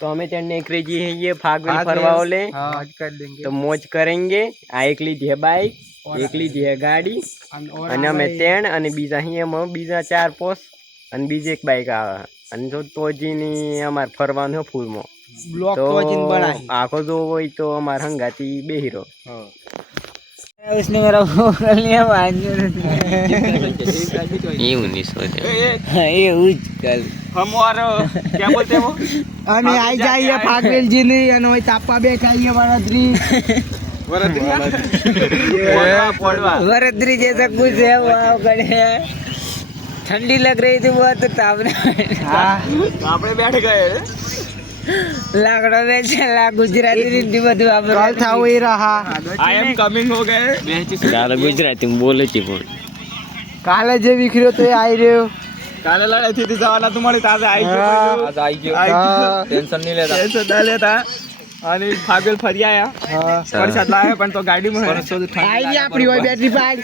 तो हमें चढ़ने के लिए ये फागुन फरवा ले तो मौज करेंगे। आ एक लीधी है बाइक, एक लीधी है गाड़ी અને અમે ત્રણ અને બીજા અહીંયા બીજા 4-5 અને બીજી એક બાઈક આવે અને જો તોજીની અમાર ફરવાનું ફૂલમાં બ્લોક તોજીન બનાવી આખો જો હોય તો અમાર હંગાતી બેહીરો उसने मेरा फोन लिया ये 1900 ये उजकल हम और क्या बोलते हैं वो हमें आई जाइए फागवेल जी ने અને ઓય તાપા બેઠા આઈએ वरदरी जैसा कुछ है वहाँ खड़े ठंडी लग रही थी बहुत तो तापने आपने बैठ गए लाकड़ों में चला गुजराती हिंदी બધું આપણે કાલ થાવ એ રહા આઈ એમ કમિંગ હો ગયે ચાલ ગુજરાતી માં બોલે છે પણ કાલે જે વિખર્યો તો એ આવી રહ્યો કાલે લડાઈ થી જવાના તમારી તાજે આવી ગયો આજ આવી ગયો ટેન્શન નહીં લેતા ટેન્શન ના લેતા અને ફાગલ ફરી આયા હા પરસાદ લાયા પણ તો ગાડીમાં પરસો આવી ગઈ આપણી હોય બેટરી પાક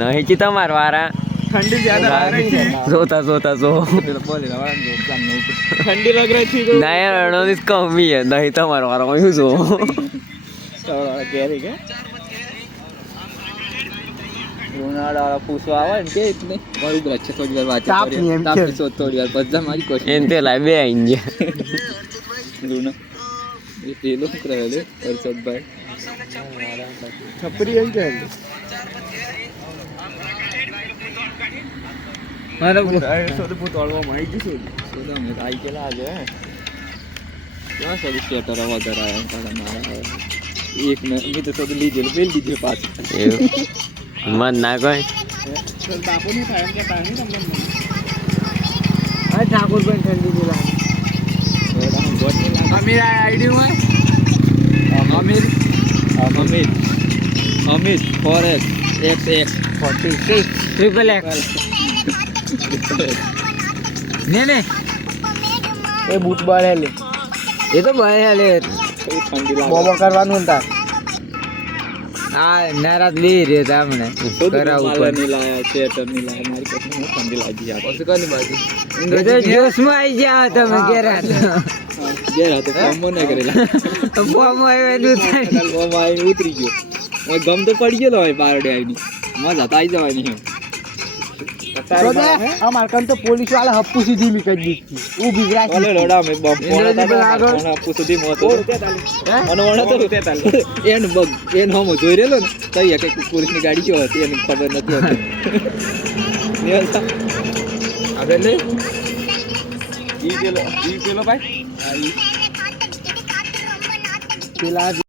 નહીં કી તમાર વારા ठंडी ज्यादा लग रही थी सोता सोता सो ठंडी लग रही थी तो नहीं रणोदित कमी है नहीं तो हमारा वाला मैं सो कह रही क्या रोनाल्डो वाला पूछवा आवा इनके इतने और उधर अच्छे थोड़ी देर बात ताप की सोच थोड़ी देर बस हमारी कोशिश इनते लाइव में आएंगे रोना ये तेलो कर ले और सब भाई छपरी है क्या मारा सोदे पुतळवा माहिती सोदा में आई केला आज क्या सब स्टेटर वगैरह आया काला मारा एक में मी तो सोद लीजे बेल दीजिए पास मन ना कोई चल बापू नहीं खाया क्या पानी તમને आ ठाकुर पण ठंडी दिला अमीर आईडी में अमीर फॉरेस्ट XX 46 ट्रिपल X ने ए बूट बाळे ले ये तो बाळे आले ठंडी लागे बोबो करવાનું હતા आ नाराज ली रे हमने करा ऊपर नहीं लाया स्वेटर नहीं लाया हमारी कसम ठंडी लगी यार और कौन बाजी इधर जोश में आई जा तो मैं कह रहा तो फॉर्म नहीं करेला फॉर्म आवे उतरी फॉर्म आवे उतरी गयो मैं गम तो पड़ गयो भाई बारडे आई मजा तो आई जवानी है हमार कन तो पुलिस वाला हप्पू सीधी में कर दी वो बिगड़ा ओले लोडा में बम फोड़ा हप्पू सीधी मत અને ઓણે તો એન બગ એન હમ જોઈ રેલો ને તો એક પુલિસ ની ગાડી જો હતી એને ખબર નથી હોતી ને આગળ લે ઈ પેલો ભાઈ આ ઈ પેલા